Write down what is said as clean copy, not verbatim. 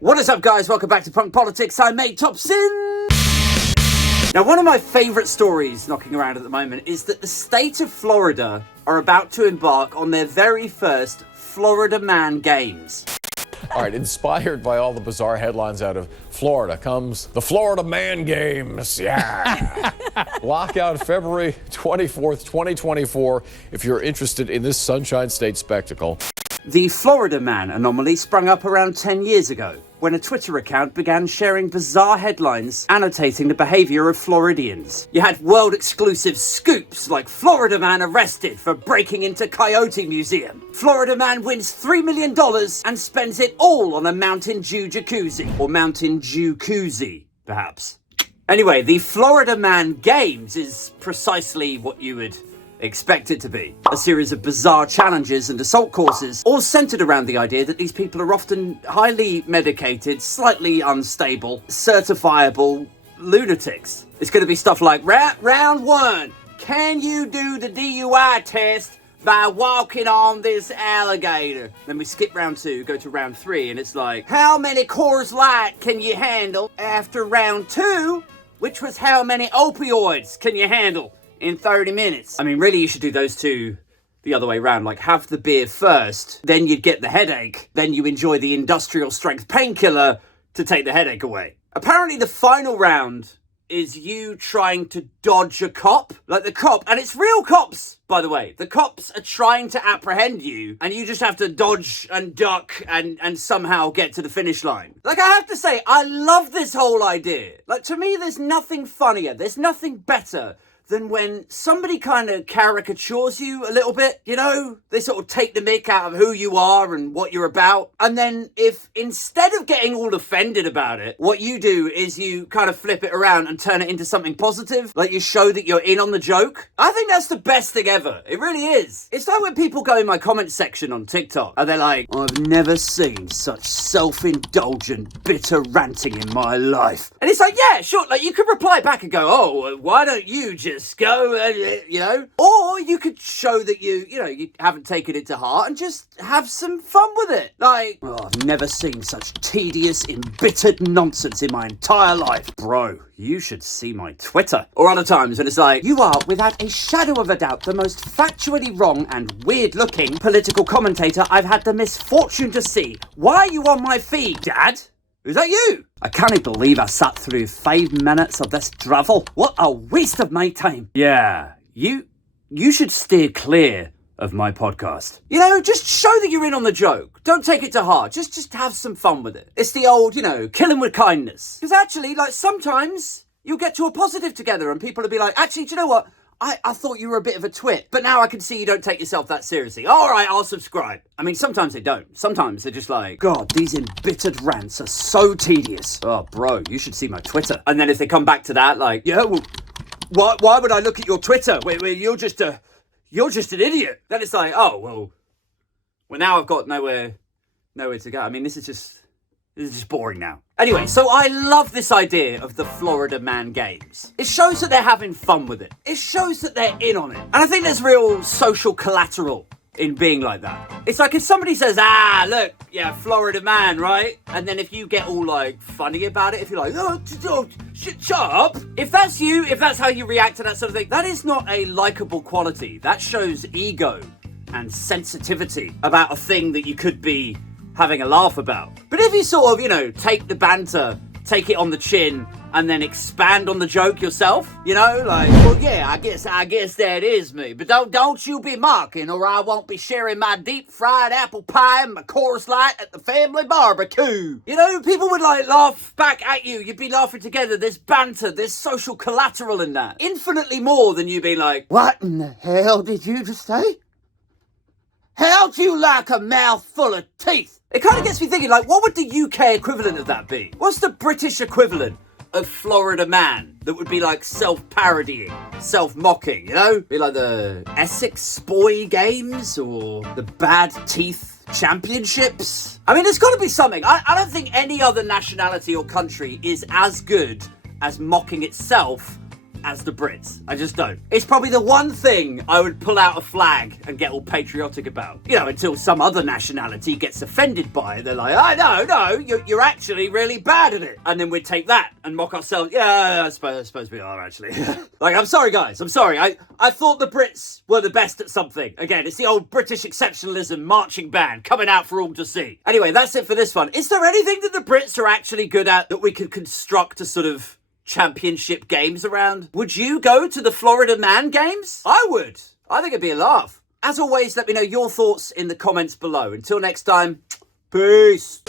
What is up, guys? Welcome back to Punk Politics. I'm Mate Topsin. Now, one of my favourite stories knocking around at the moment is that the state of Florida are about to embark on their very first Florida Man Games. All right, inspired by all the bizarre headlines out of Florida comes the Florida Man Games. Yeah. Lockout February 24th, 2024, if you're interested in this Sunshine State spectacle. The Florida Man anomaly sprung up around 10 years ago, when a Twitter account began sharing bizarre headlines annotating the behaviour of Floridians. You had world-exclusive scoops like Florida Man arrested for breaking into Coyote Museum. Florida Man wins $3 million and spends it all on a Mountain Dew jacuzzi. Or Mountain Dew koozie, perhaps. Anyway, the Florida Man Games is precisely what you would expect it to be. A series of bizarre challenges and assault courses, all centered around the idea that these people are often highly medicated, slightly unstable, certifiable lunatics. It's going to be stuff like, round one, can you do the DUI test by walking on this alligator? Then we skip round two, go to round three, and it's like, how many Coors Light can you handle after round two, which was how many opioids can you handle in 30 minutes. I mean, really, you should do those two the other way around. Like, have the beer first, then you'd get the headache, then you enjoy the industrial strength painkiller to take the headache away. Apparently, the final round is you trying to dodge a cop. Like the cop, and it's real cops, by the way. The cops are trying to apprehend you, and you just have to dodge and duck and somehow get to the finish line. Like, I have to say, I love this whole idea. Like, to me, there's nothing funnier, there's nothing better than when somebody kind of caricatures you a little bit, you know? They sort of take the mick out of who you are and what you're about. And then if instead of getting all offended about it, what you do is you kind of flip it around and turn it into something positive, like you show that you're in on the joke. I think that's the best thing ever. It really is. It's like when people go in my comment section on TikTok and they're like, I've never seen such self-indulgent, bitter ranting in my life. And it's like, yeah, sure, like you could reply back and go, oh, why don't you just go, you know? Or you could show that you haven't taken it to heart and just have some fun with it. Like, oh, I've never seen such tedious, embittered nonsense in my entire life. Bro, you should see my Twitter. Or other times when it's like, you are, without a shadow of a doubt, the most factually wrong and weird-looking political commentator I've had the misfortune to see. Why are you on my feed, Dad? Is that you? I can't believe I sat through 5 minutes of this drivel. What a waste of my time. Yeah, you should steer clear of my podcast. You know, just show that you're in on the joke. Don't take it to heart. Just have some fun with it. It's the old, killing with kindness. Because actually, like, sometimes you'll get to a positive together and people will be like, actually, do you know what? I thought you were a bit of a twit, but now I can see you don't take yourself that seriously. All right, I'll subscribe. I mean, sometimes they don't. Sometimes they're just like, God, these embittered rants are so tedious. Oh, bro, you should see my Twitter. And then if they come back to that, like, yeah, well, why would I look at your Twitter where you're just an idiot? Then it's like, oh, well, now I've got nowhere to go. I mean, this is just boring now. Anyway, so I love this idea of the Florida Man Games. It shows that they're having fun with it. It shows that they're in on it. And I think there's real social collateral in being like that. It's like if somebody says, look, yeah, Florida Man, right? And then if you get all like funny about it, if you're like, shut up. If that's you, if that's how you react to that sort of thing, that is not a likable quality. That shows ego and sensitivity about a thing that you could be having a laugh about. But if you sort of, take the banter, take it on the chin, and then expand on the joke yourself, like, well, yeah, I guess that is me. But don't you be mocking, or I won't be sharing my deep fried apple pie and my Coors Light at the family barbecue. People would like laugh back at you. You'd be laughing together. There's banter, there's social collateral in that. Infinitely more than you being like, what in the hell did you just say? How'd you like a mouth full of teeth? It kind of gets me thinking, like, what would the UK equivalent of that be? What's the British equivalent of Florida Man that would be like self-parodying, self-mocking, Be like the Essex Spoy Games or the Bad Teeth Championships? I mean, there's got to be something. I don't think any other nationality or country is as good as mocking itself as the Brits. I just don't. It's probably the one thing I would pull out a flag and get all patriotic about. You know, until some other nationality gets offended by it. They're like, oh, no, you're actually really bad at it. And then we'd take that and mock ourselves. Yeah, I suppose we are, actually. Like, I'm sorry, guys. I'm sorry. I thought the Brits were the best at something. Again, it's the old British exceptionalism marching band coming out for all to see. Anyway, that's it for this one. Is there anything that the Brits are actually good at that we could construct a sort of championship games around? Would you go to the Florida Man Games? I would. I think it'd be a laugh. As always, let me know your thoughts in the comments below. Until next time, peace.